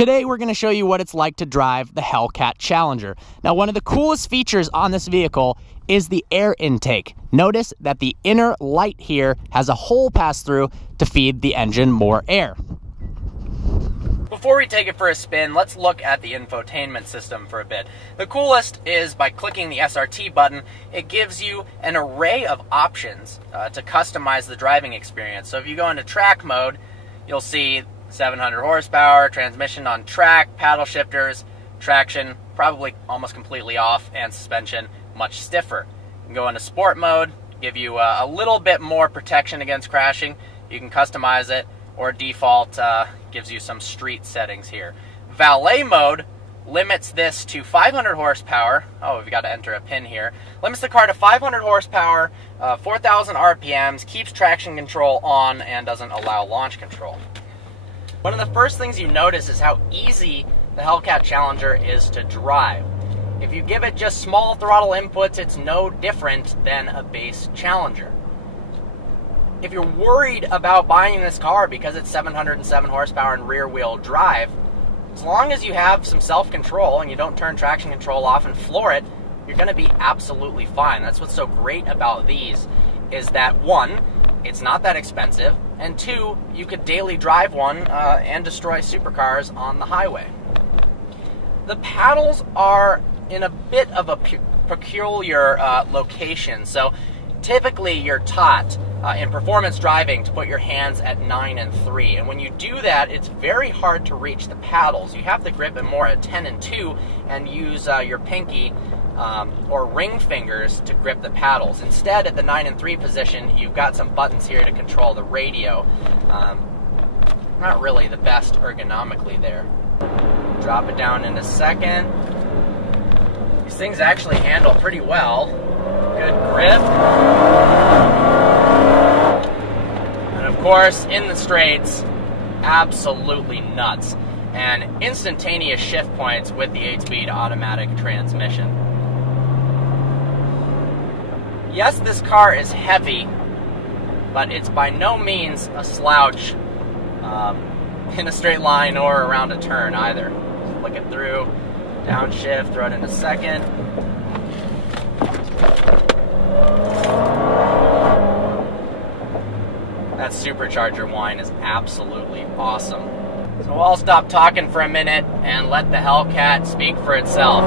Today we're going to show you what it's like to drive the Hellcat Challenger. Now, one of the coolest features on this vehicle is the air intake. Notice that the inner light here has a hole pass through to feed the engine more air. Before we take it for a spin, let's look at the infotainment system for a bit. The coolest is by clicking the SRT button, it gives you an array of options to customize the driving experience. So if you go into track mode, you'll see 700 horsepower, transmission on track, paddle shifters, traction probably almost completely off, and suspension much stiffer. You can go into sport mode, give you a little bit more protection against crashing. You can customize it, or default gives you some street settings here. Valet mode limits this to 500 horsepower. Oh, we've got to enter a pin here. Limits the car to 500 horsepower, 4,000 RPMs, keeps traction control on, and doesn't allow launch control. One of the first things you notice is how easy the Hellcat Challenger is to drive. If you give it just small throttle inputs, it's no different than a base Challenger. If you're worried about buying this car because it's 707 horsepower and rear-wheel drive, as long as you have some self-control and you don't turn traction control off and floor it, you're going to be absolutely fine. That's what's so great about these, is that one, it's not that expensive, and two, you could daily drive one and destroy supercars on the highway. The paddles are in a bit of a peculiar location, so typically you're taught in performance driving to put your hands at 9 and 3, and when you do that, it's very hard to reach the paddles. You have to grip it more at 10 and 2 and use your pinky or ring fingers to grip the paddles. Instead, at the 9 and 3 position, you've got some buttons here to control the radio. Not really the best ergonomically there. Drop it down in a second. These things actually handle pretty well. Good grip. And of course, in the straights, absolutely nuts. And instantaneous shift points with the 8-speed automatic transmission. Yes, this car is heavy, but it's by no means a slouch in a straight line or around a turn either. Just flick it through, downshift, throw it in a second. That supercharger whine is absolutely awesome. So I'll stop talking for a minute and let the Hellcat speak for itself.